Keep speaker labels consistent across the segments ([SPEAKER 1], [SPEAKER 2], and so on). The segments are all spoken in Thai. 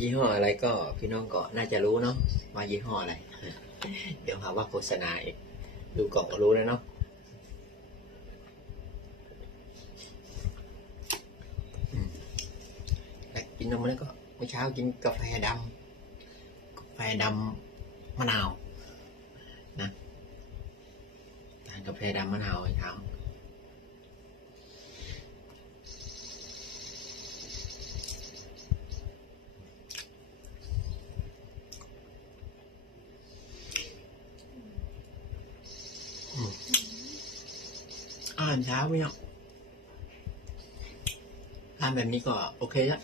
[SPEAKER 1] ยี่ห้ออะไรก็พี่น้องก็น่าจะรู้เนาะว่ายี่ห้ออะไร เดี๋ยวหาว่าโฆษณาอีกดูกล่องก็รู้แล้วเนาะแล้วกินนมแล้วก็เมื่อเช้ากินกาแฟดำกาแฟดำมะนาวนะทานกาแฟดำมะนาวเมื่อเช้า อาหารเช้าพี่น้องทานแบบนี้ก็โอเคแล้ว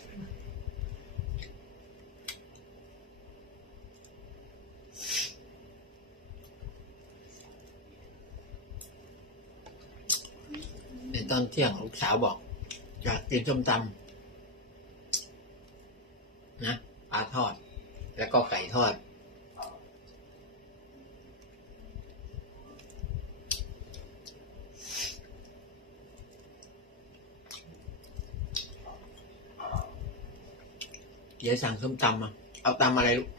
[SPEAKER 1] ในตอนเที่ยงลูกสาวบอกอยากกินส้มตำนะปลาทอด แล้วก็ไก่ทอด เดี๋ยวสั่งส้มตำมาเอาตำอะไรลูก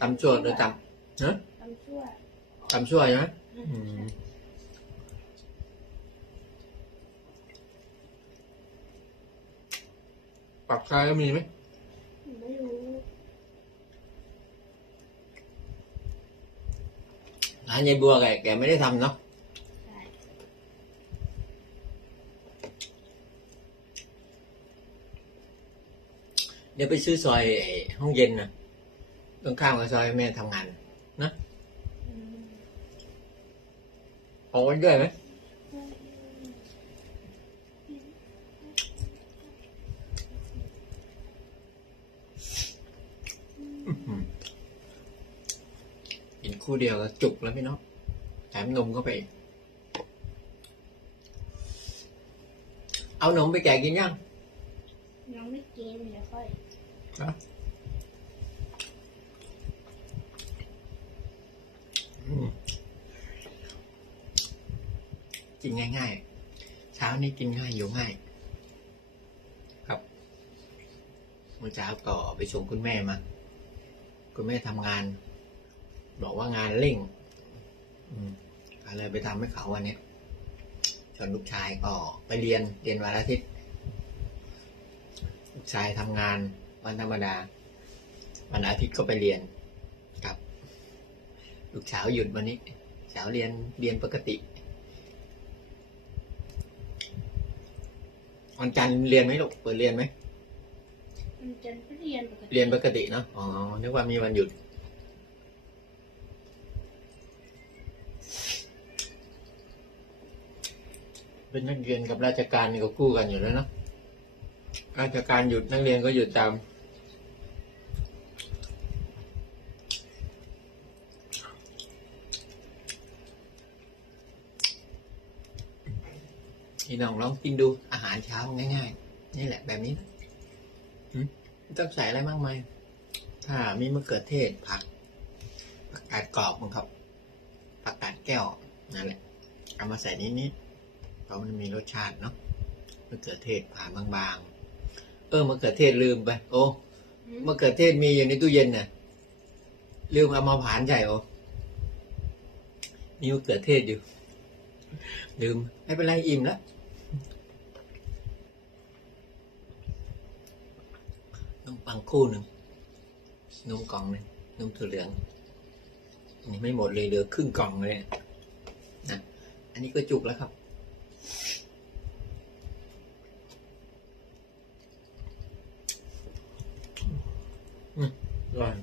[SPEAKER 1] ตำชั่วหรือตำเนอะ
[SPEAKER 2] ทำชั่ว
[SPEAKER 1] ตำชั่วใช่ไหมอืมปักชายก็มีไหม
[SPEAKER 2] ไม่รู้
[SPEAKER 1] ร้านยายบัวแกแกไม่ได้ทำเนาะ
[SPEAKER 2] ใช่
[SPEAKER 1] เดี๋ยวไปซื้อซอยอห้องเย็นนะตรงข้ามกับซอยแม่ทำงาน
[SPEAKER 2] อืม
[SPEAKER 1] เอาไว้ด้วยไหมอื้อหือกินคู่เดียวก็จุกแล้วพี่น้องแถมนมก็ไป เอานมไปแจกกินยัง
[SPEAKER 2] ยังไม่กินเดี๋ยวค่อย
[SPEAKER 1] อืมกินง่ายๆ เช้านี้กินง่ายอยู่ง่าย ครับเมื่อเช้าก็ไปส่งคุณแม่มา คุณแม่ทำงาน บอกว่างานเร่งอืมก็เลยไปทำให้เขาวันนี้ส่วนลูกชายก็ไปเรียนเรียนวันอาทิตย์ลูกชายทำงาน วันธรรมดา วันอาทิตย์ก็ไปเรียนครับ ลูกสาวหยุดวันนี้สาวเรียนเรียนปกติวันจันทร์เรียนไหมลูกเปิดเรียนไหม
[SPEAKER 2] มันจะเรียนปกติ
[SPEAKER 1] เรียนปกติเนาะอ๋อนึกว่ามีวันหยุดเป็นนักเรียนกับราชการนี่ก็คู่กันอยู่แล้วเนาะ ราชการหยุดนักเรียนก็หยุดตาม พี่น้องลองกินดูอาหารเช้าง่าย ๆ นี่แหละแบบนี้นะหืมไม่ต้องใส่อะไรมากมายถ้ามีมะเขือเทศผักผักกาดกรอบมั้งครับผักกาดแก้วนั่นแหละ เอามาใส่นิดนิดๆเพราะมันมีรสชาติเนาะมะเขือเทศผ่าบางๆ เออมะเขือเทศลืมไป โอ้
[SPEAKER 2] อืม
[SPEAKER 1] มะเขือเทศมีอยู่ในตู้เย็นน่ะลืมเอามาผ่านใส่โอ้มีมะเขือเทศอยู่ลืมไม่เป็นไรอิ่มแล้ว นมปังคู่หนึ่งนมกล่องหนึ่งนมถั่วเหลืองอันนี้ไม่หมดเลยเหลือครึ่งกล่องเลยนะอันนี้ก็จุกแล้วครับอืมอร่อย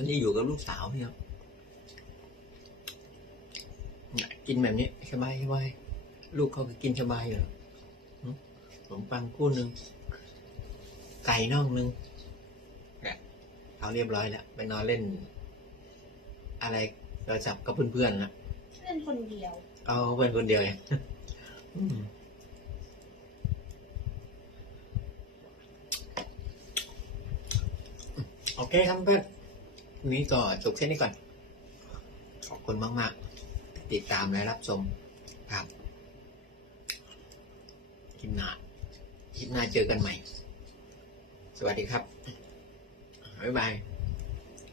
[SPEAKER 1] วันนี้อยู่กับลูกสาวพี่ครับเนี่ยกินแบบนี้สบายสบายลูกเขาก็กินสบายอยู่แล้วหึขนมปังคู่หนึ่งไก่น่องหนึ่งเนี่ยเอาเรียบร้อยแล้วไปนอนเล่น อะไรโทรศัพท์กับเพื่อนๆแล้ว
[SPEAKER 2] เล่นคนเดียว
[SPEAKER 1] เอาเป็นคนเดียวเองอืมโอเคครับเพื่อนวัน นี้ก็จบแค่นี้ก่อน ขอบคุณมาก ๆ ติดตามและรับชมครับคลิปหน้าคลิปหน้าเจอกันใหม่ สวัสดีครับ บ๊ายบาย